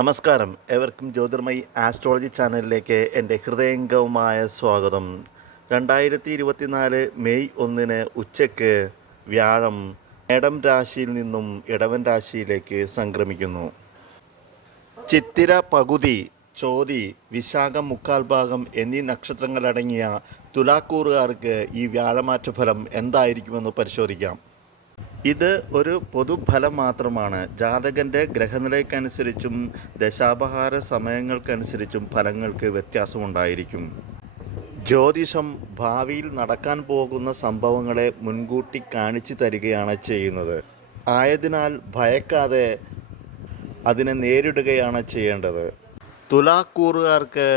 നമസ്കാരം, ഏവർക്കും ജ്യോതിർമയി ആസ്ട്രോളജി ചാനലിലേക്ക് എൻ്റെ ഹൃദയംഗമമായ സ്വാഗതം. 2024 മെയ് 1 ഉച്ചയ്ക്ക് വ്യാഴം മേടം രാശിയിൽ നിന്നും ഇടവൻ രാശിയിലേക്ക് സംക്രമിക്കുന്നു. ചിത്തിര പകുതി, ചോതി, വിശാഖം മുക്കാൽ ഭാഗം എന്നീ നക്ഷത്രങ്ങളടങ്ങിയ തുലാക്കൂറുകാർക്ക് ഈ വ്യാഴമാറ്റ ഫലം എന്തായിരിക്കുമെന്ന് പരിശോധിക്കാം. ഇത് ഒരു പൊതുഫലം മാത്രമാണ്. ജാതകൻ്റെ ഗ്രഹനിലയ്ക്കനുസരിച്ചും ദശാപഹാര സമയങ്ങൾക്കനുസരിച്ചും ഫലങ്ങൾക്ക് വ്യത്യാസമുണ്ടായിരിക്കും. ജ്യോതിഷം ഭാവിയിൽ നടക്കാൻ പോകുന്ന സംഭവങ്ങളെ മുൻകൂട്ടി കാണിച്ചു തരികയാണ് ചെയ്യുന്നത്. ആയതിനാൽ ഭയക്കാതെ അതിനെ നേരിടുകയാണ് ചെയ്യേണ്ടത്. തുലാക്കൂറുകാർക്ക്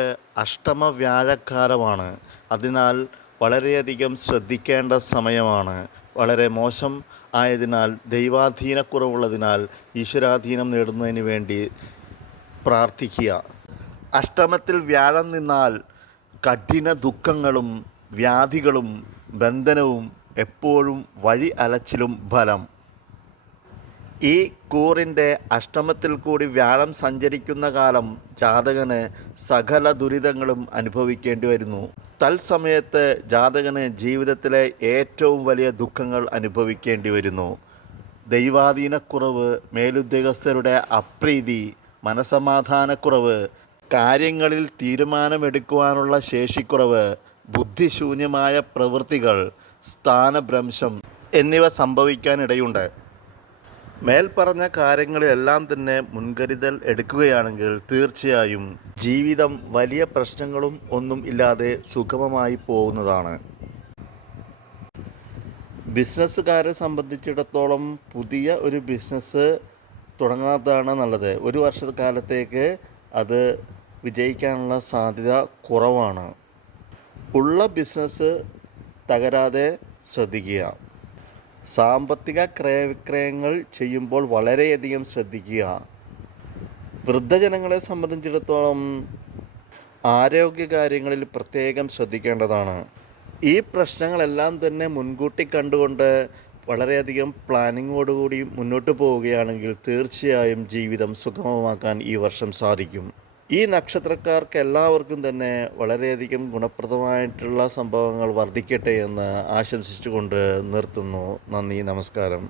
അഷ്ടമ വ്യാഴക്കാലമാണ്. അതിനാൽ വളരെയധികം ശ്രദ്ധിക്കേണ്ട സമയമാണ്. വളരെ മോശം ആയതിനാൽ ദൈവാധീനക്കുറവുള്ളതിനാൽ ഈശ്വരാധീനം നേടുന്നതിന് വേണ്ടി പ്രാർത്ഥിക്കുക. അഷ്ടമത്തിൽ വ്യാഴം നിന്നാൽ കഠിന ദുഃഖങ്ങളും വ്യാധികളും ബന്ധനവും എപ്പോഴും വഴി അലച്ചിലും ഫലം. ഈ കൂറിൻ്റെ അഷ്ടമത്തിൽ കൂടി വ്യാഴം സഞ്ചരിക്കുന്ന കാലം ജാതകന് സകല ദുരിതങ്ങളും അനുഭവിക്കേണ്ടി വരുന്നു. തത്സമയത്ത് ജാതകന് ജീവിതത്തിലെ ഏറ്റവും വലിയ ദുഃഖങ്ങൾ അനുഭവിക്കേണ്ടി വരുന്നു. ദൈവാധീനക്കുറവ്, മേലുദ്യോഗസ്ഥരുടെ അപ്രീതി, മനസമാധാനക്കുറവ്, കാര്യങ്ങളിൽ തീരുമാനമെടുക്കുവാനുള്ള ശേഷിക്കുറവ്, ബുദ്ധിശൂന്യമായ പ്രവൃത്തികൾ, സ്ഥാനഭ്രംശം എന്നിവ സംഭവിക്കാനിടയുണ്ട്. മേൽപ്പറഞ്ഞ കാര്യങ്ങളിലെല്ലാം തന്നെ മുൻകരുതൽ എടുക്കുകയാണെങ്കിൽ തീർച്ചയായും ജീവിതം വലിയ പ്രശ്നങ്ങളും ഒന്നും ഇല്ലാതെ സുഗമമായി പോകുന്നതാണ്. ബിസിനസ്സുകാരെ സംബന്ധിച്ചിടത്തോളം പുതിയ ഒരു ബിസിനസ് തുടങ്ങാത്തതാണ് നല്ലത്. ഒരു വർഷക്കാലത്തേക്ക് അത് വിജയിക്കാനുള്ള സാധ്യത കുറവാണ്. ഉള്ള ബിസിനസ് തകരാതെ ശ്രദ്ധിക്കുക. സാമ്പത്തിക ക്രയവിക്രയങ്ങൾ ചെയ്യുമ്പോൾ വളരെയധികം ശ്രദ്ധിക്കുക. വൃദ്ധജനങ്ങളെ സംബന്ധിച്ചിടത്തോളം ആരോഗ്യകാര്യങ്ങളിൽ പ്രത്യേകം ശ്രദ്ധിക്കേണ്ടതാണ്. ഈ പ്രശ്നങ്ങളെല്ലാം തന്നെ മുൻകൂട്ടി കണ്ടുകൊണ്ട് വളരെയധികം പ്ലാനിങ്ങോടുകൂടി മുന്നോട്ട് പോവുകയാണെങ്കിൽ തീർച്ചയായും ജീവിതം സുഗമമാക്കാൻ ഈ വർഷം സാധിക്കും. ഈ നക്ഷത്രക്കാർക്ക് എല്ലാവർക്കും തന്നെ വളരെയധികം ഗുണപ്രദമായിട്ടുള്ള സംഭവങ്ങൾ വർദ്ധിക്കട്ടെ എന്ന് ആശംസിച്ചുകൊണ്ട് നിർത്തുന്നു. നന്ദി, നമസ്കാരം.